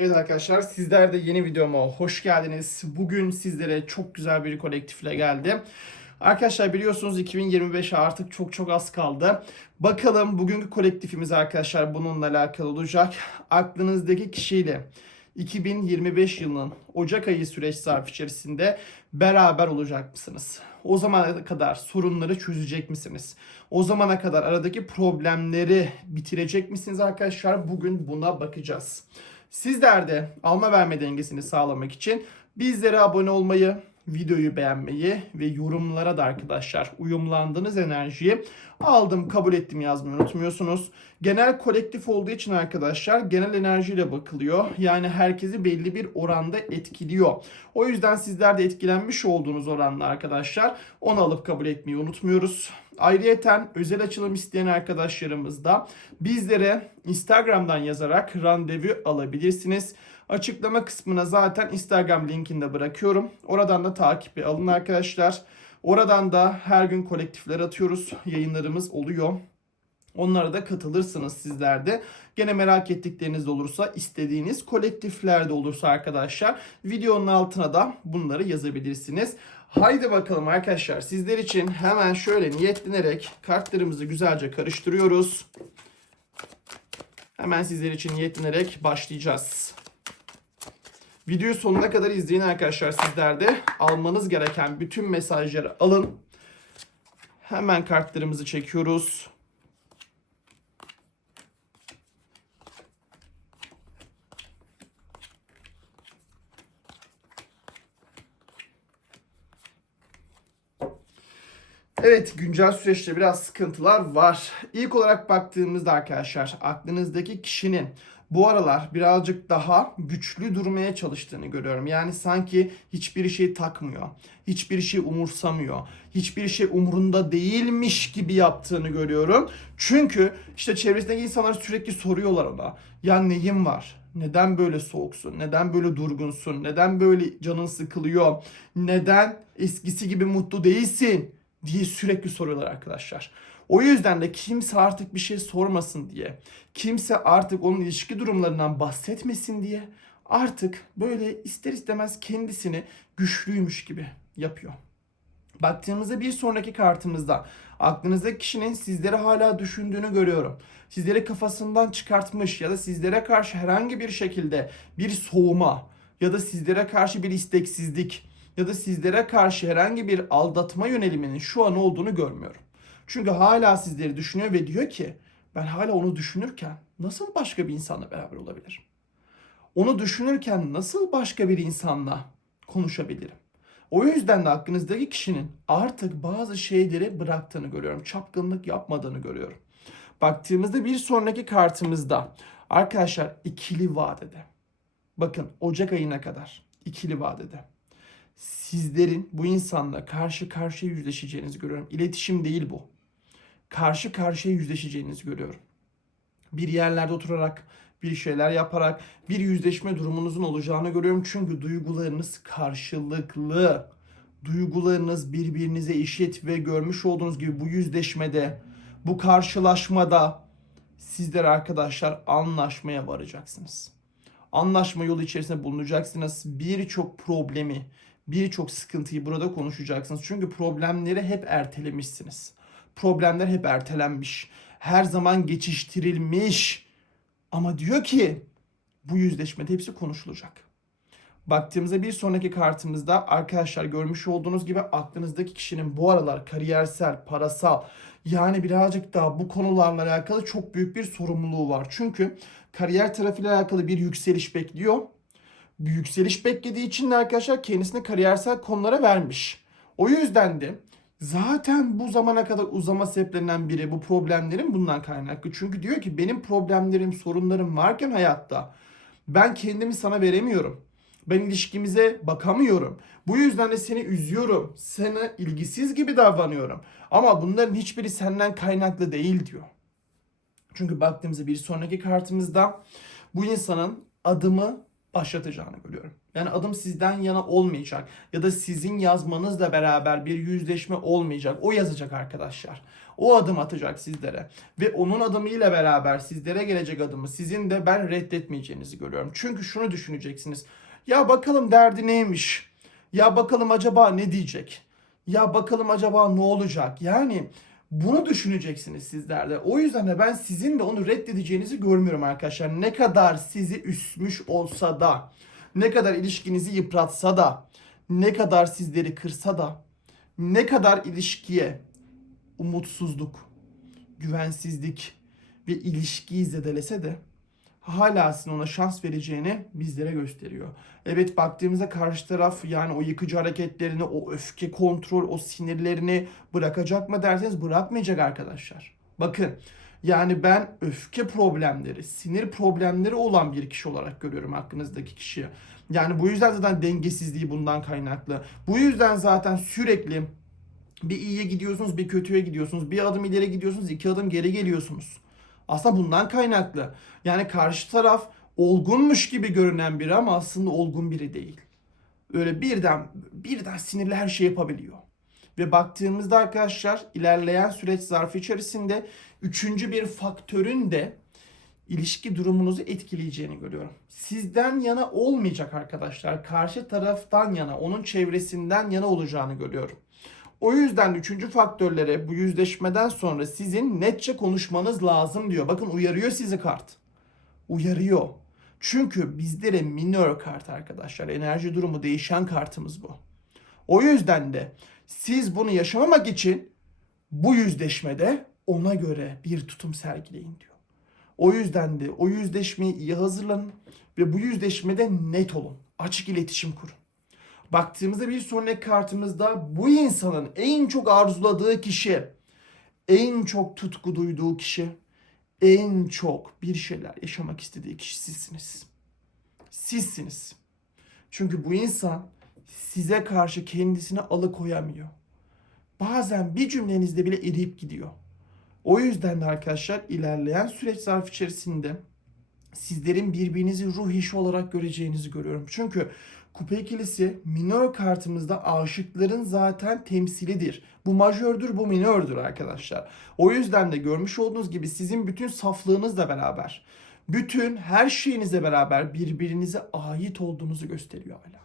Evet arkadaşlar sizler de yeni videoma hoş geldiniz. Bugün sizlere çok güzel bir kolektifle geldim. Arkadaşlar biliyorsunuz 2025'e artık çok çok az kaldı. Bakalım bugünkü kolektifimiz arkadaşlar bununla alakalı olacak. Aklınızdaki kişiyle 2025 yılının Ocak ayı süreç zarfı içerisinde beraber olacak mısınız? O zamana kadar sorunları çözecek misiniz? O zamana kadar aradaki problemleri bitirecek misiniz arkadaşlar? Bugün buna bakacağız. Sizler de alma verme dengesini sağlamak için bizlere abone olmayı, videoyu beğenmeyi ve yorumlara da arkadaşlar uyumlandığınız enerjiyi aldım kabul ettim yazmayı unutmuyorsunuz. Genel kolektif olduğu için arkadaşlar genel enerjiyle bakılıyor. Yani herkesi belli bir oranda etkiliyor. O yüzden sizler de etkilenmiş olduğunuz oranla arkadaşlar onu alıp kabul etmeyi unutmuyoruz. Ayrıyeten özel açılım isteyen arkadaşlarımız da bizlere Instagram'dan yazarak randevu alabilirsiniz. Açıklama kısmına zaten Instagram linkini de bırakıyorum. Oradan da takibi alın arkadaşlar. Oradan da her gün kolektifler atıyoruz. Yayınlarımız oluyor. Onlara da katılırsınız sizler de. Gene merak ettikleriniz olursa, istediğiniz kolektifler de olursa arkadaşlar videonun altına da bunları yazabilirsiniz. Haydi bakalım arkadaşlar sizler için hemen şöyle niyetlenerek kartlarımızı güzelce karıştırıyoruz. Hemen sizler için niyetlenerek başlayacağız. Videoyu sonuna kadar izleyin arkadaşlar sizler de. Almanız gereken bütün mesajları alın. Hemen kartlarımızı çekiyoruz. Evet güncel süreçte biraz sıkıntılar var. İlk olarak baktığımızda arkadaşlar aklınızdaki kişinin bu aralar birazcık daha güçlü durmaya çalıştığını görüyorum. Yani sanki hiçbir şey takmıyor. Hiçbir şey umursamıyor. Hiçbir şey umurunda değilmiş gibi yaptığını görüyorum. Çünkü işte çevresindeki insanlar sürekli soruyorlar ona. Ya neyin var? Neden böyle soğuksun? Neden böyle durgunsun? Neden böyle canın sıkılıyor? Neden eskisi gibi mutlu değilsin? Diye sürekli soruyorlar arkadaşlar. O yüzden de kimse artık bir şey sormasın diye, kimse artık onun ilişki durumlarından bahsetmesin diye artık böyle ister istemez kendisini güçlüymüş gibi yapıyor. Baktığımızda bir sonraki kartımızda aklınızdaki kişinin sizleri hala düşündüğünü görüyorum. Sizleri kafasından çıkartmış ya da sizlere karşı herhangi bir şekilde bir soğuma ya da sizlere karşı bir isteksizlik ya da sizlere karşı herhangi bir aldatma yöneliminin şu an olduğunu görmüyorum. Çünkü hala sizleri düşünüyor ve diyor ki ben hala onu düşünürken nasıl başka bir insanla beraber olabilirim? Onu düşünürken nasıl başka bir insanla konuşabilirim? O yüzden de aklınızdaki kişinin artık bazı şeyleri bıraktığını görüyorum. Çapkınlık yapmadığını görüyorum. Baktığımızda bir sonraki kartımızda arkadaşlar ikili vadede. Bakın Ocak ayına kadar ikili vadede sizlerin bu insanla karşı karşıya yüzleşeceğinizi görüyorum. İletişim değil bu. Karşı karşıya yüzleşeceğinizi görüyorum. Bir yerlerde oturarak, bir şeyler yaparak bir yüzleşme durumunuzun olacağını görüyorum. Çünkü duygularınız karşılıklı. Duygularınız birbirinize eşit ve görmüş olduğunuz gibi bu yüzleşmede, bu karşılaşmada sizler arkadaşlar anlaşmaya varacaksınız. Anlaşma yolu içerisinde bulunacaksınız. Birçok problemi, birçok sıkıntıyı burada konuşacaksınız. Çünkü problemleri hep ertelemişsiniz. Problemler hep ertelenmiş. Her zaman geçiştirilmiş. Ama diyor ki bu yüzleşmede hepsi konuşulacak. Baktığımızda bir sonraki kartımızda arkadaşlar görmüş olduğunuz gibi aklınızdaki kişinin bu aralar kariyersel, parasal yani birazcık daha bu konularla alakalı çok büyük bir sorumluluğu var. Çünkü kariyer tarafıyla alakalı bir yükseliş bekliyor bir yükseliş beklediği için de arkadaşlar kendisine kariyersel konulara vermiş. O yüzden de zaten bu zamana kadar uzama sebeplerinden biri bu problemlerin bundan kaynaklı. Çünkü diyor ki benim problemlerim, sorunlarım varken hayatta ben kendimi sana veremiyorum. Ben ilişkimize bakamıyorum. Bu yüzden de seni üzüyorum. Sana ilgisiz gibi davranıyorum. Ama bunların hiçbiri senden kaynaklı değil diyor. Çünkü baktığımızda bir sonraki kartımızda bu insanın adımı başlatacağını görüyorum. Yani adım sizden yana olmayacak ya da sizin yazmanızla beraber bir yüzleşme olmayacak. O yazacak arkadaşlar. O adım atacak sizlere ve onun adımıyla beraber sizlere gelecek adımı sizin de ben reddetmeyeceğinizi görüyorum. Çünkü şunu düşüneceksiniz. Ya bakalım derdi neymiş? Ya bakalım acaba ne diyecek? Ya bakalım acaba ne olacak? Yani bunu düşüneceksiniz sizler de. O yüzden de ben sizin de onu reddedeceğinizi görmüyorum arkadaşlar. Ne kadar sizi üsmüş olsa da, ne kadar ilişkinizi yıpratsa da, ne kadar sizleri kırsa da, ne kadar ilişkiye umutsuzluk, güvensizlik ve ilişkiyi zedelese de hala sizin ona şans vereceğini bizlere gösteriyor. Evet baktığımızda karşı taraf yani o yıkıcı hareketlerini, o öfke kontrol, o sinirlerini bırakacak mı derseniz bırakmayacak arkadaşlar. Bakın yani ben öfke problemleri, sinir problemleri olan bir kişi olarak görüyorum hakkınızdaki kişiyi. Yani bu yüzden zaten dengesizliği bundan kaynaklı. Bu yüzden zaten sürekli bir iyiye gidiyorsunuz, bir kötüye gidiyorsunuz. Bir adım ileri gidiyorsunuz, iki adım geri geliyorsunuz. Aslında bundan kaynaklı. Yani karşı taraf olgunmuş gibi görünen biri ama aslında olgun biri değil. Öyle birden birden sinirli her şey yapabiliyor. Ve baktığımızda arkadaşlar ilerleyen süreç zarfı içerisinde üçüncü bir faktörün de ilişki durumunuzu etkileyeceğini görüyorum. Sizden yana olmayacak arkadaşlar. Karşı taraftan yana, onun çevresinden yana olacağını görüyorum. O yüzden üçüncü faktörlere bu yüzleşmeden sonra sizin netçe konuşmanız lazım diyor. Bakın uyarıyor sizi kart. Uyarıyor. Çünkü bizlere minor kart arkadaşlar. Enerji durumu değişen kartımız bu. O yüzden de siz bunu yaşamamak için bu yüzleşmede ona göre bir tutum sergileyin diyor. O yüzden de o yüzleşmeyi iyi hazırlanın ve bu yüzleşmede net olun. Açık iletişim kurun. Baktığımızda bir sonraki kartımızda bu insanın en çok arzuladığı kişi, en çok tutku duyduğu kişi, en çok bir şeyler yaşamak istediği kişi sizsiniz. Sizsiniz. Çünkü bu insan size karşı kendisini alıkoyamıyor. Bazen bir cümlenizde bile eriyip gidiyor. O yüzden de arkadaşlar ilerleyen süreç zarfı içerisinde sizlerin birbirinizi ruh işi olarak göreceğinizi görüyorum. Çünkü Kupa ikilisi minör kartımızda aşıkların zaten temsilidir. Bu majördür, bu minördür arkadaşlar. O yüzden de görmüş olduğunuz gibi sizin bütün saflığınızla beraber, bütün her şeyinizle beraber birbirinize ait olduğunuzu gösteriyor hala.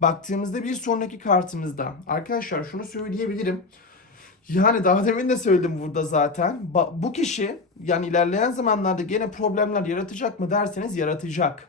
Baktığımızda bir sonraki kartımızda arkadaşlar şunu söyleyebilirim. Yani daha demin de söyledim burada zaten. Bu kişi yani ilerleyen zamanlarda gene problemler yaratacak mı derseniz yaratacak.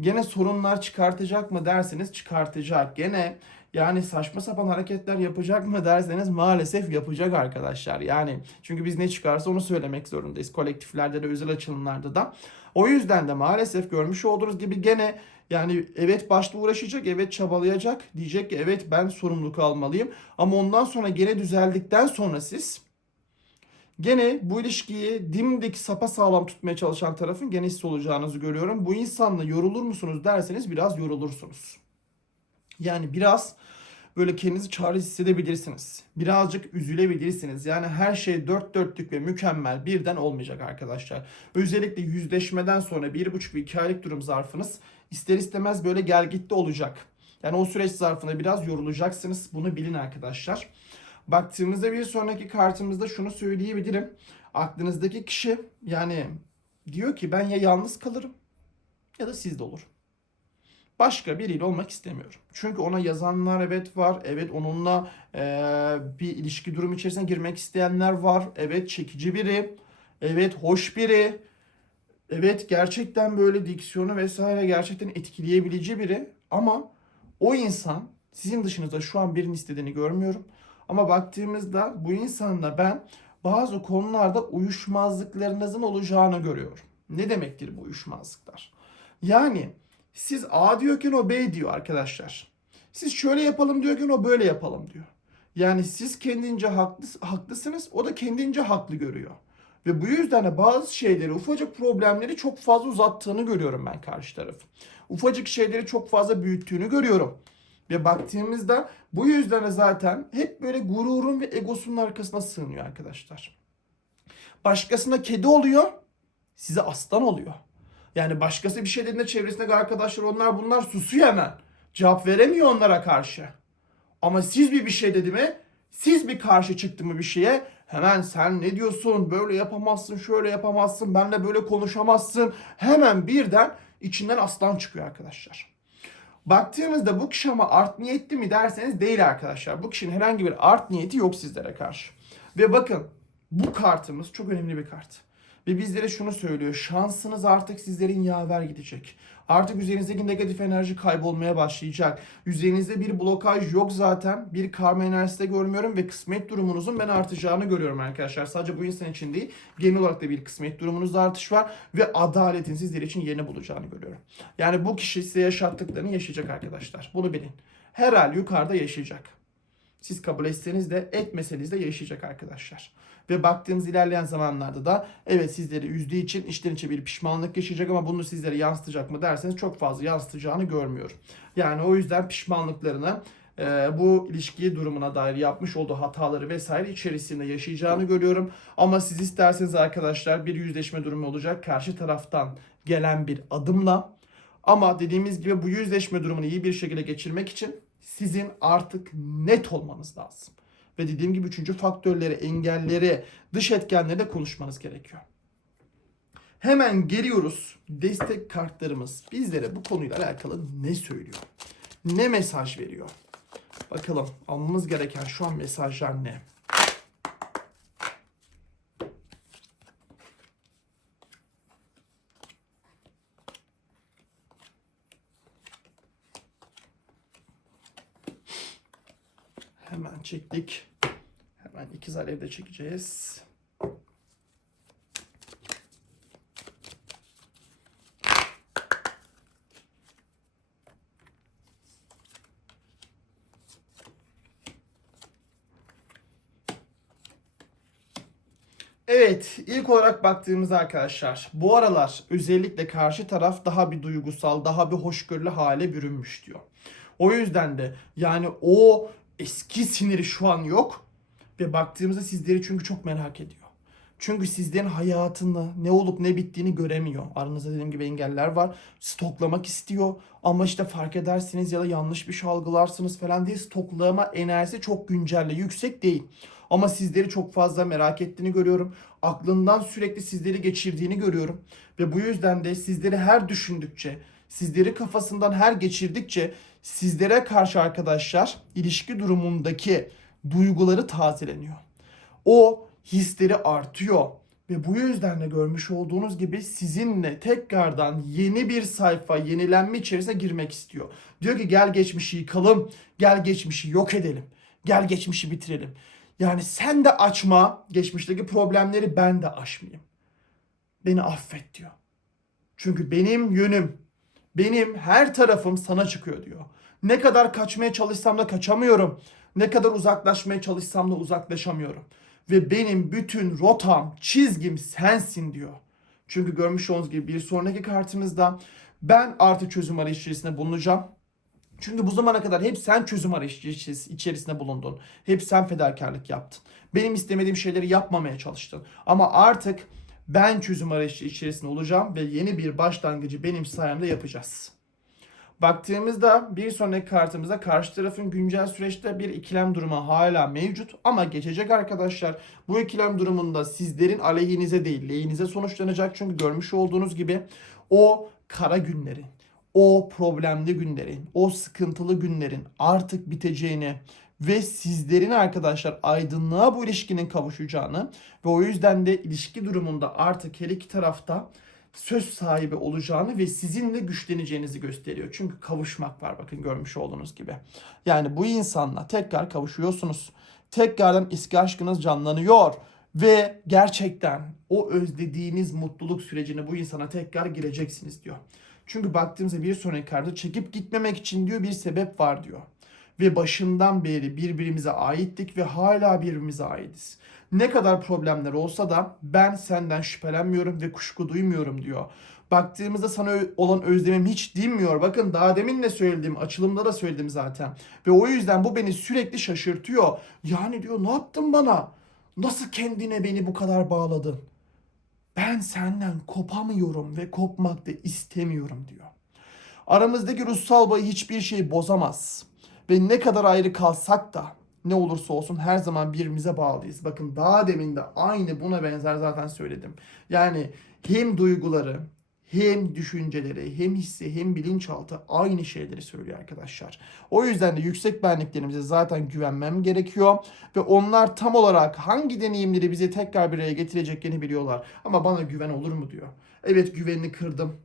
Gene sorunlar çıkartacak mı derseniz çıkartacak. Gene yani saçma sapan hareketler yapacak mı derseniz maalesef yapacak arkadaşlar. Yani çünkü biz ne çıkarsa onu söylemek zorundayız. Kolektiflerde de özel açılımlarda da. O yüzden de maalesef görmüş olduğunuz gibi gene yani evet başta uğraşacak, evet çabalayacak. Diyecek ki evet ben sorumluluk almalıyım. Ama ondan sonra gene düzeldikten sonra siz Gene bu ilişkiyi dimdik sapa sağlam tutmaya çalışan tarafın gene siz olacağınızı görüyorum. Bu insanla yorulur musunuz derseniz biraz yorulursunuz. Yani biraz böyle kendinizi çaresiz hissedebilirsiniz. Birazcık üzülebilirsiniz. Yani her şey dört dörtlük ve mükemmel birden olmayacak arkadaşlar. Özellikle yüzleşmeden sonra bir buçuk bir iki aylık durum zarfınız ister istemez böyle gelgitte olacak. Yani o süreç zarfında biraz yorulacaksınız. Bunu bilin arkadaşlar. Baktığımızda bir sonraki kartımızda şunu söyleyebilirim. Aklınızdaki kişi yani diyor ki ben ya yalnız kalırım ya da sizde olur. Başka biriyle olmak istemiyorum. Çünkü ona yazanlar evet var. Evet onunla e, bir ilişki durum içerisine girmek isteyenler var. Evet çekici biri. Evet hoş biri. Evet gerçekten böyle diksiyonu vesaire gerçekten etkileyebilici biri. Ama o insan sizin dışınızda şu an birinin istediğini görmüyorum. Ama baktığımızda bu insanla ben bazı konularda uyuşmazlıklarınızın olacağını görüyorum. Ne demektir bu uyuşmazlıklar? Yani siz A diyorken o B diyor arkadaşlar. Siz şöyle yapalım diyorken o böyle yapalım diyor. Yani siz kendince haklı, haklısınız, o da kendince haklı görüyor. Ve bu yüzden de bazı şeyleri, ufacık problemleri çok fazla uzattığını görüyorum ben karşı tarafın. Ufacık şeyleri çok fazla büyüttüğünü görüyorum. Ve baktığımızda bu yüzden de zaten hep böyle gururun ve egosunun arkasına sığınıyor arkadaşlar. Başkasına kedi oluyor, size aslan oluyor. Yani başkası bir şey dediğinde çevresindeki arkadaşlar onlar bunlar susuyor hemen. Cevap veremiyor onlara karşı. Ama siz bir bir şey dedi mi, siz bir karşı çıktı mı bir şeye hemen sen ne diyorsun, böyle yapamazsın, şöyle yapamazsın, benle böyle konuşamazsın. Hemen birden içinden aslan çıkıyor arkadaşlar. Baktığımızda bu kişi ama art niyetli mi derseniz değil arkadaşlar. Bu kişinin herhangi bir art niyeti yok sizlere karşı. Ve bakın bu kartımız çok önemli bir kart. Ve bizlere şunu söylüyor. Şansınız artık sizlerin yaver gidecek. Artık üzerinizdeki negatif enerji kaybolmaya başlayacak. Üzerinizde bir blokaj yok zaten. Bir karma enerjisi de görmüyorum ve kısmet durumunuzun ben artacağını görüyorum arkadaşlar. Sadece bu insan için değil, genel olarak da bir kısmet durumunuzda artış var ve adaletin sizler için yerini bulacağını görüyorum. Yani bu kişi size yaşattıklarını yaşayacak arkadaşlar. Bunu bilin. Her hal yukarıda yaşayacak. Siz kabul etseniz de etmeseniz de yaşayacak arkadaşlar. Ve baktığımız ilerleyen zamanlarda da evet sizleri üzdüğü için içten içe bir pişmanlık yaşayacak ama bunu sizlere yansıtacak mı derseniz çok fazla yansıtacağını görmüyorum. Yani o yüzden pişmanlıklarını e, bu ilişki durumuna dair yapmış olduğu hataları vesaire içerisinde yaşayacağını görüyorum. Ama siz isterseniz arkadaşlar bir yüzleşme durumu olacak. Karşı taraftan gelen bir adımla ama dediğimiz gibi bu yüzleşme durumunu iyi bir şekilde geçirmek için sizin artık net olmanız lazım. Ve dediğim gibi üçüncü faktörleri, engelleri, dış etkenleri de konuşmanız gerekiyor. Hemen geliyoruz. Destek kartlarımız bizlere bu konuyla alakalı ne söylüyor? Ne mesaj veriyor? Bakalım almamız gereken şu an mesajlar ne? Hemen çektik. Hemen ikiz alevde çekeceğiz. Evet, ilk olarak baktığımız arkadaşlar, bu aralar özellikle karşı taraf daha bir duygusal, daha bir hoşgörülü hale bürünmüş diyor. O yüzden de yani o eski siniri şu an yok ve baktığımızda sizleri çünkü çok merak ediyor. Çünkü sizlerin hayatını ne olup ne bittiğini göremiyor. Aranızda dediğim gibi engeller var. Stoklamak istiyor ama işte fark edersiniz ya da yanlış bir şey algılarsınız falan diye stoklama enerjisi çok güncelle yüksek değil. Ama sizleri çok fazla merak ettiğini görüyorum. Aklından sürekli sizleri geçirdiğini görüyorum. Ve bu yüzden de sizleri her düşündükçe, sizleri kafasından her geçirdikçe sizlere karşı arkadaşlar ilişki durumundaki duyguları tazeleniyor. O hisleri artıyor ve bu yüzden de görmüş olduğunuz gibi sizinle tekrardan yeni bir sayfa, yenilenme içerisine girmek istiyor. Diyor ki gel geçmişi yıkalım, gel geçmişi yok edelim, gel geçmişi bitirelim. Yani sen de açma, geçmişteki problemleri ben de aşmayayım. Beni affet diyor. Çünkü benim yönüm, benim her tarafım sana çıkıyor diyor. Ne kadar kaçmaya çalışsam da kaçamıyorum. Ne kadar uzaklaşmaya çalışsam da uzaklaşamıyorum. Ve benim bütün rotam, çizgim sensin diyor. Çünkü görmüş olduğunuz gibi bir sonraki kartımızda ben artı çözüm arayışı içerisinde bulunacağım. Çünkü bu zamana kadar hep sen çözüm arayışı içerisinde bulundun. Hep sen fedakarlık yaptın. Benim istemediğim şeyleri yapmamaya çalıştın. Ama artık ben çözüm arayışı içerisinde olacağım ve yeni bir başlangıcı benim sayemde yapacağız. Baktığımızda bir sonraki kartımızda karşı tarafın güncel süreçte bir ikilem durumu hala mevcut ama geçecek arkadaşlar. Bu ikilem durumunda sizlerin aleyhinize değil lehinize sonuçlanacak. Çünkü görmüş olduğunuz gibi o kara günlerin, o problemli günlerin, o sıkıntılı günlerin artık biteceğini ve sizlerin arkadaşlar aydınlığa bu ilişkinin kavuşacağını ve o yüzden de ilişki durumunda artık her iki tarafta söz sahibi olacağını ve sizinle güçleneceğinizi gösteriyor. Çünkü kavuşmak var bakın görmüş olduğunuz gibi. Yani bu insanla tekrar kavuşuyorsunuz. Tekrardan eski aşkınız canlanıyor ve gerçekten o özlediğiniz mutluluk sürecine bu insana tekrar gireceksiniz diyor. Çünkü baktığımızda bir sonraki kartı çekip gitmemek için diyor bir sebep var diyor. Ve başından beri birbirimize aittik ve hala birbirimize aitiz. Ne kadar problemler olsa da ben senden şüphelenmiyorum ve kuşku duymuyorum diyor. Baktığımızda sana olan özlemim hiç dinmiyor. Bakın daha demin de söyledim, açılımda da söyledim zaten. Ve o yüzden bu beni sürekli şaşırtıyor. Yani diyor ne yaptın bana? Nasıl kendine beni bu kadar bağladın? Ben senden kopamıyorum ve kopmak da istemiyorum diyor. Aramızdaki ruhsal bağı hiçbir şey bozamaz. Ve ne kadar ayrı kalsak da ne olursa olsun her zaman birbirimize bağlıyız. Bakın daha demin de aynı buna benzer zaten söyledim. Yani hem duyguları hem düşünceleri hem hissi hem bilinçaltı aynı şeyleri söylüyor arkadaşlar. O yüzden de yüksek benliklerimize zaten güvenmem gerekiyor. Ve onlar tam olarak hangi deneyimleri bize tekrar bir araya getireceklerini biliyorlar. Ama bana güven olur mu diyor. Evet güvenini kırdım.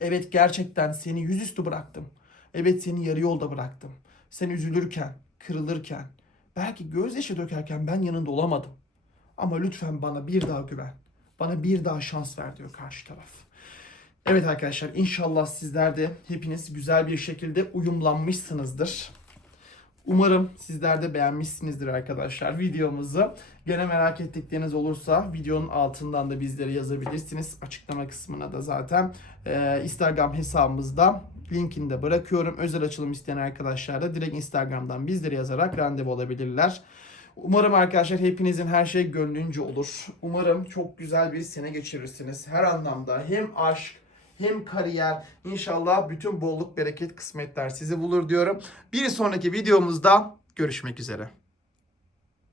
Evet gerçekten seni yüzüstü bıraktım. Evet seni yarı yolda bıraktım. Sen üzülürken, kırılırken, belki gözyaşı dökerken ben yanında olamadım. Ama lütfen bana bir daha güven. Bana bir daha şans ver diyor karşı taraf. Evet arkadaşlar inşallah sizler de hepiniz güzel bir şekilde uyumlanmışsınızdır. Umarım sizler de beğenmişsinizdir arkadaşlar videomuzu. Gene merak ettikleriniz olursa videonun altından da bizlere yazabilirsiniz. Açıklama kısmına da zaten e, Instagram hesabımızda linkini de bırakıyorum. Özel açılım isteyen arkadaşlar da direkt Instagram'dan bizlere yazarak randevu alabilirler. Umarım arkadaşlar hepinizin her şey gönlünce olur. Umarım çok güzel bir sene geçirirsiniz. Her anlamda hem aşk hem kariyer inşallah bütün bolluk bereket kısmetler sizi bulur diyorum. Bir sonraki videomuzda görüşmek üzere.